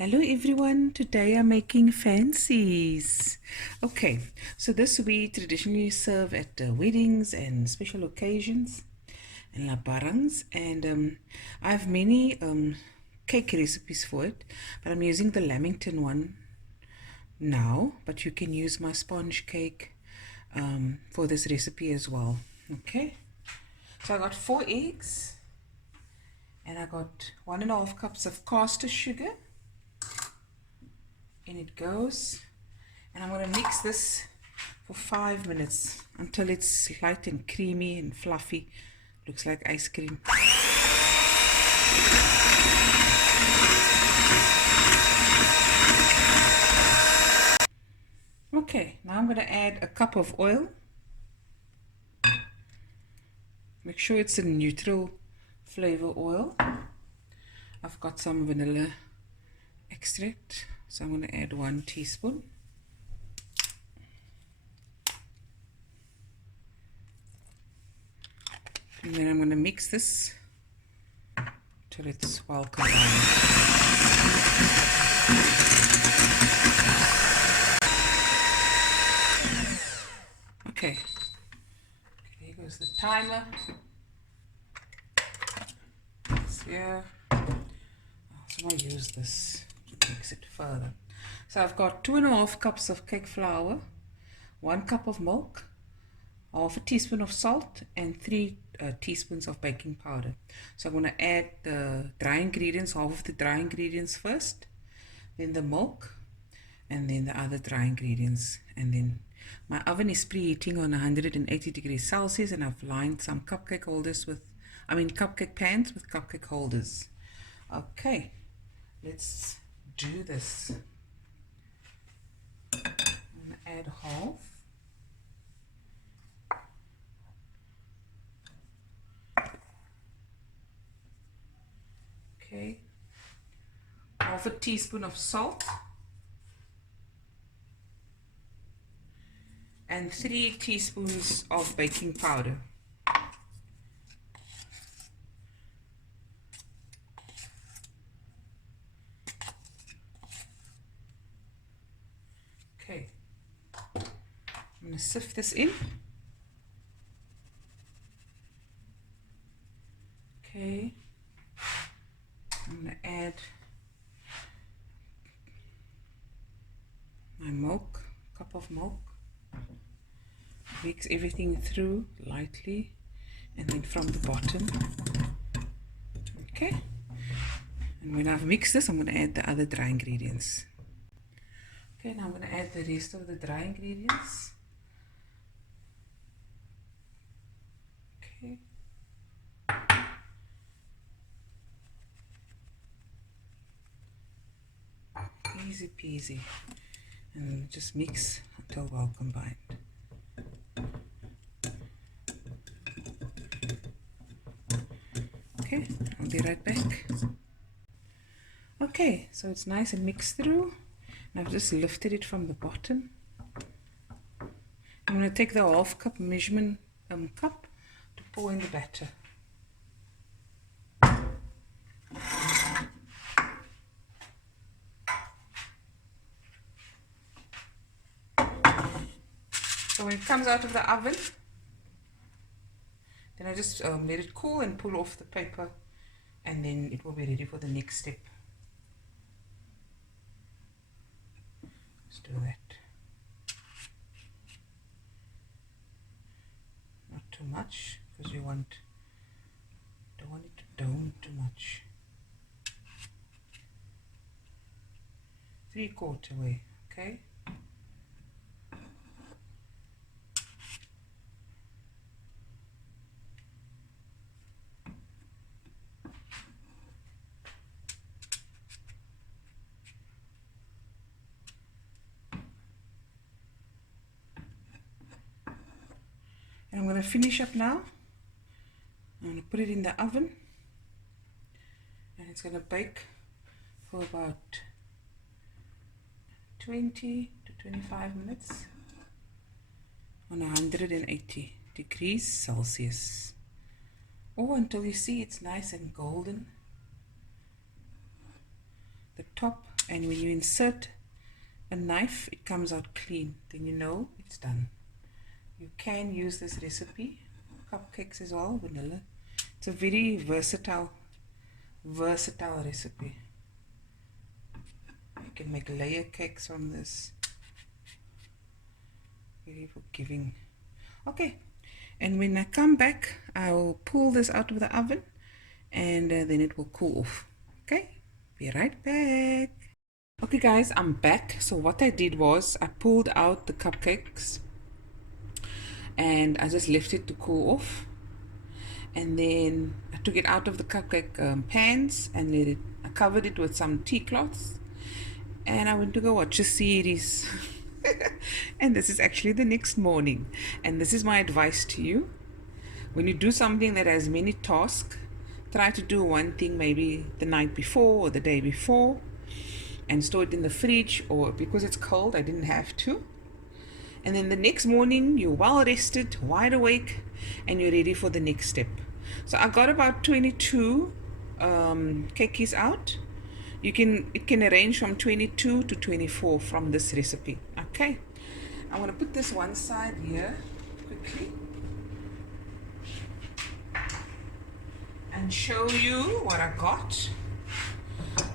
Hello everyone, today I'm making fancies. Okay, so this we traditionally serve at weddings and special occasions and labarangs, and I have many cake recipes for it, but I'm using the Lamington one now, but you can use my sponge cake for this recipe as well. Okay, so I got 4 eggs and I got 1.5 cups of caster sugar. In it goes, and I'm going to mix this for 5 minutes until it's light and creamy and fluffy. Looks like ice cream. Okay, now I'm going to add a cup of oil. Make sure it's a neutral flavor oil. I've got some vanilla extract, so I'm going to add 1 teaspoon. And then I'm going to mix this till it's well combined. Okay, here goes the timer. It's here. So I'll use this to mix it further. So I've got 2.5 cups of cake flour, 1 cup of milk, half a teaspoon of salt, and 3 teaspoons of baking powder. So I'm going to add the dry ingredients, half of the dry ingredients first, then the milk, and then the other dry ingredients. And then my oven is preheating on 180 degrees Celsius, and I've lined some cupcake holders with, cupcake pans with cupcake holders. Okay, let's do this. I'm going to add half. Okay, half a teaspoon of salt and 3 teaspoons of baking powder. Okay, I'm going to sift this in. Okay, I'm going to add my milk, cup of milk. Mix everything through lightly, and then from the bottom. Okay, and when I've mixed this, I'm going to add the other dry ingredients. Okay, now I'm going to add the rest of the dry ingredients. Okay. Easy peasy, and just mix until well combined. Okay, I'll be right back. Okay, so it's nice and mixed through, and I've just lifted it from the bottom. I'm going to take the half cup measurement cup to pour in the batter. So when it comes out of the oven, then I just let it cool and pull off the paper, and then it will be ready for the next step. Let's do that. Not too much, because you don't want it to dome too much. 3/4 way, okay? And I'm going to finish up now. I'm going to put it in the oven, and it's going to bake for about 20 to 25 minutes on 180 degrees Celsius, or until you see it's nice and golden. The top And when you insert a knife, it comes out clean. Then you know it's done. You can use this recipe, cupcakes as well, vanilla. It's a very versatile recipe. You can make layer cakes from this. Very forgiving. Okay, and when I come back, I will pull this out of the oven, and then it will cool off. Okay, be right back. Okay guys, I'm back. So what I did was I pulled out the cupcakes and I just left it to cool off, and then I took it out of the cupcake pans and I covered it with some tea cloths, and I went to go watch a series. And this is actually the next morning, and this is my advice to you. When you do something that has many tasks, try to do one thing maybe the night before or the day before and store it in the fridge, or because it's cold I didn't have to, and then the next morning you're well rested, wide awake, and you're ready for the next step. So I got about 22 cakeis out. It can range from 22 to 24 from this recipe. Okay, I'm going to put this one side here quickly and show you what I got.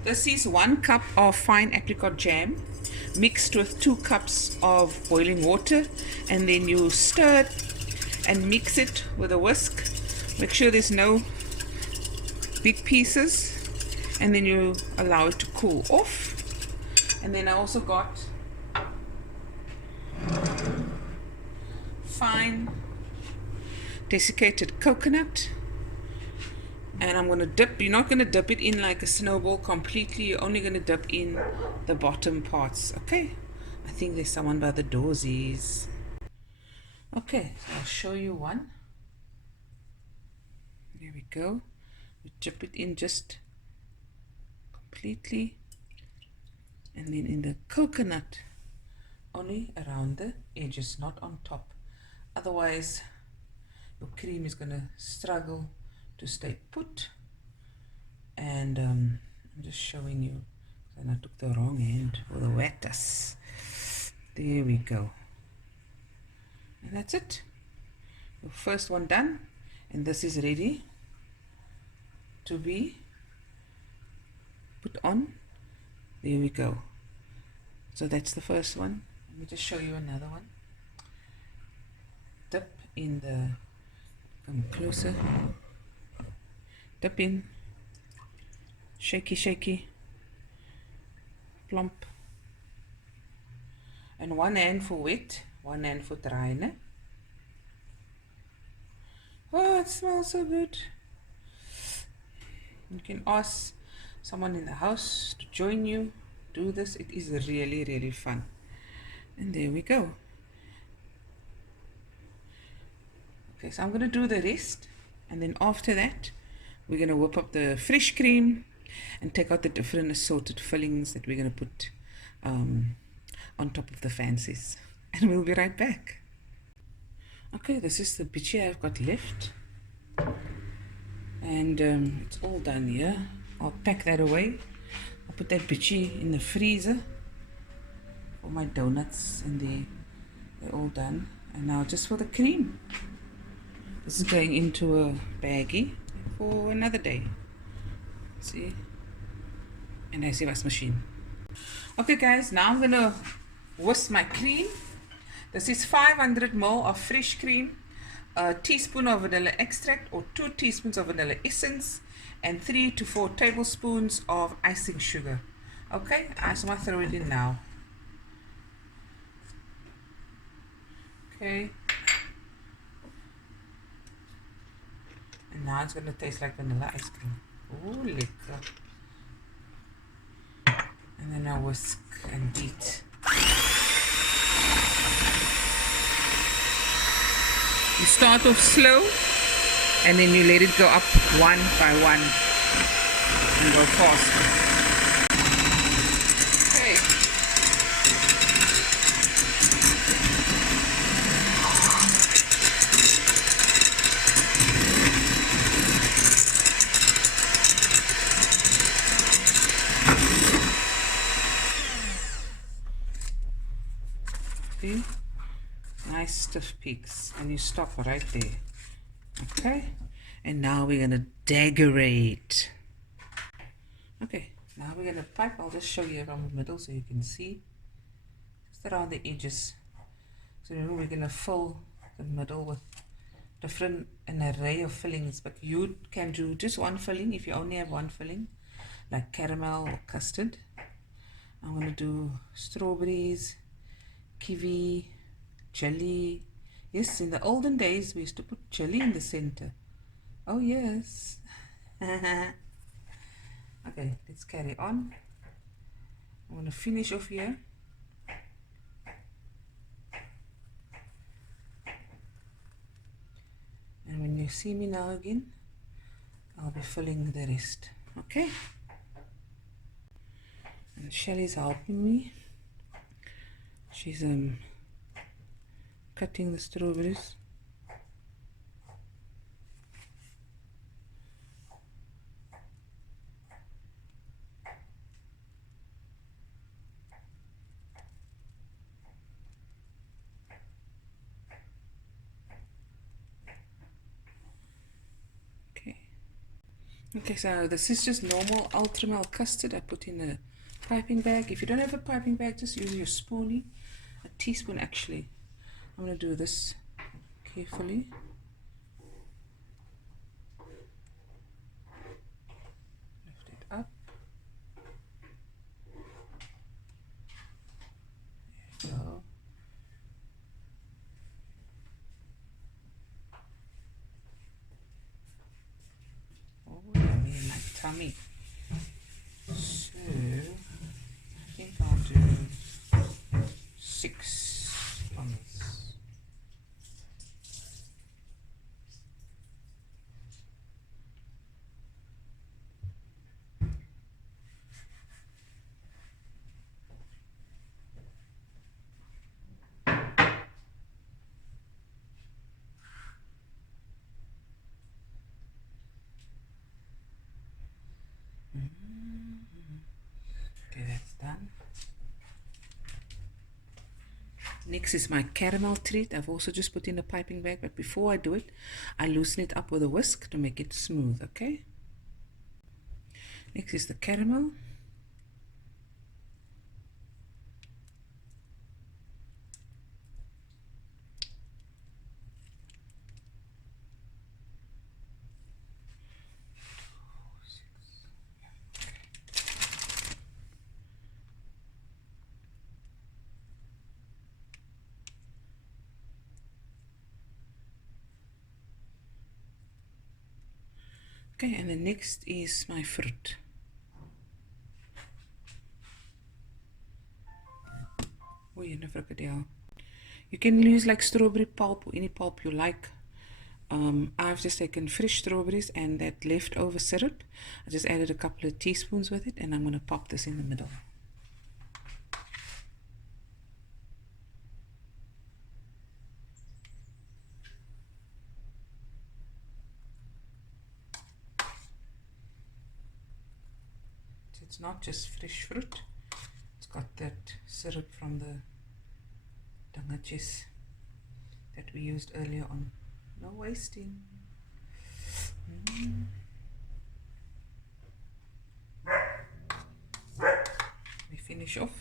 This is 1 cup of fine apricot jam mixed with 2 cups of boiling water, and then you stir it and mix it with a whisk. Make sure there's no big pieces, and then you allow it to cool off. And then I also got fine desiccated coconut, and I'm going to dip. You're not going to dip it in like a snowball completely, you're only going to dip in the bottom parts. Okay, I think there's someone by the doorsies. Okay, so I'll show you one. There we go. We dip it in just completely, and then in the coconut only around the edges, not on top, otherwise your cream is going to struggle to stay put. And I'm just showing you, and I took the wrong end for the wettest. There we go, and that's it. The first one done, and this is ready to be put on. There we go. So that's the first one. Let me just show you another one. Dip in the, come closer, dip in, shaky shaky, plump, and one hand for wet, one hand for dry, ne? Oh, it smells so good. You can ask someone in the house to join you, do this. It is really, really fun. And there we go. Okay, so I'm going to do the rest, and then after that we're going to whip up the fresh cream and take out the different assorted fillings that we're going to put on top of the fancies, and we'll be right back. Okay, this is the bitchy I've got left, and it's all done here. I'll pack that away. I'll put that bitchy in the freezer for my donuts, and they're all done. And now just for the cream, this is going into a baggie for another day. See, and I see wash machine. Okay guys, now I'm gonna whisk my cream. This is 500 ml of fresh cream, a teaspoon of vanilla extract or 2 teaspoons of vanilla essence, and 3 to 4 tablespoons of icing sugar. Okay, I just want to throw it in now. Okay, and now it's going to taste like vanilla ice cream. Oh, lekker. And then I whisk and beat. You start off slow, and then you let it go up one by one and go faster. Okay. See? Nice stiff peaks. And you stop right there. Okay? And now we're going to decorate. Okay, now we're going to pipe. I'll just show you around the middle so you can see. Just around the edges. So remember, we're going to fill the middle with an array of fillings, but you can do just one filling if you only have one filling, like caramel or custard. I'm going to do strawberries, kiwi, jelly. Yes, in the olden days we used to put jelly in the center. Oh yes. Okay, let's carry on. I'm going to finish off here. And when you see me now again, I'll be filling the rest. Okay? And Shelly's helping me. She's cutting the strawberries. Okay, so this is just normal ultra milk custard. I put in a piping bag. If you don't have a piping bag, just use your spoonie, a teaspoon actually. I'm going to do this carefully. Lift it up. There you go. Oh, yummy, my tummy. So, I think I'll do 6 on this. Okay, that's done. Next is my caramel treat. I've also just put in a piping bag, but before I do it, I loosen it up with a whisk to make it smooth, okay? Next is the caramel. Okay, and the next is my fruit. Oh, you never could tell. You can use like strawberry pulp or any pulp you like. I've just taken fresh strawberries and that leftover syrup. I just added a couple of teaspoons with it, and I'm going to pop this in the middle. It's not just fresh fruit, it's got that syrup from the dangatjes that we used earlier on. No wasting. We finish off.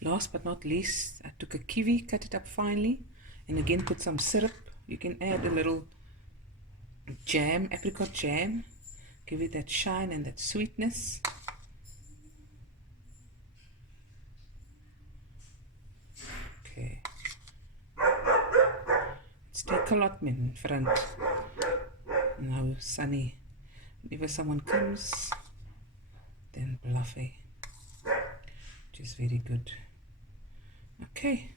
Last but not least, I took a kiwi, cut it up finely, and again put some syrup. You can add a little jam, apricot jam. Give it that shine and that sweetness. Okay. Let's take a lot, min friend. Now, Sunny, if someone comes, then bluffy, which is very good. Okay.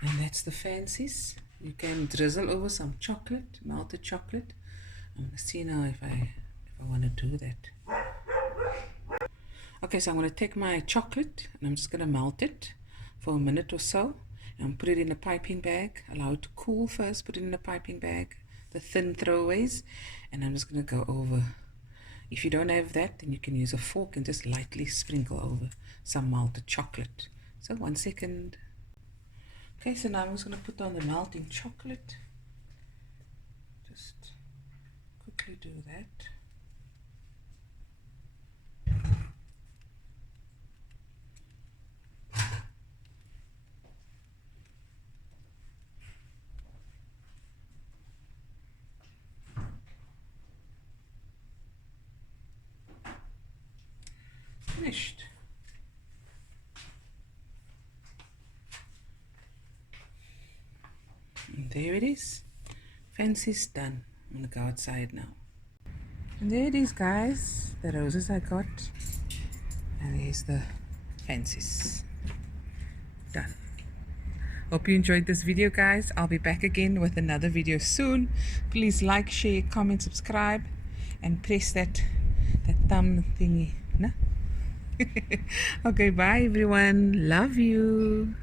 And that's the Fancies. You can drizzle over some chocolate, melted chocolate. I'm going to see now if I want to do that. Okay, so I'm going to take my chocolate and I'm just going to melt it for a minute or so and put it in a piping bag. Allow it to cool first, put it in a piping bag, the thin throwaways, and I'm just going to go over If you don't have that, then you can use a fork and just lightly sprinkle over some melted chocolate. So 1 second. Okay, so now I'm just going to put on the melting chocolate. Just quickly do that. Finished. And there it is. Fancy's done. I'm gonna go outside now. And there it is, guys. The roses I got. And there's the Fancies. Done. Hope you enjoyed this video, guys. I'll be back again with another video soon. Please like, share, comment, subscribe, and press that thumb thingy. No? Okay, bye everyone. Love you.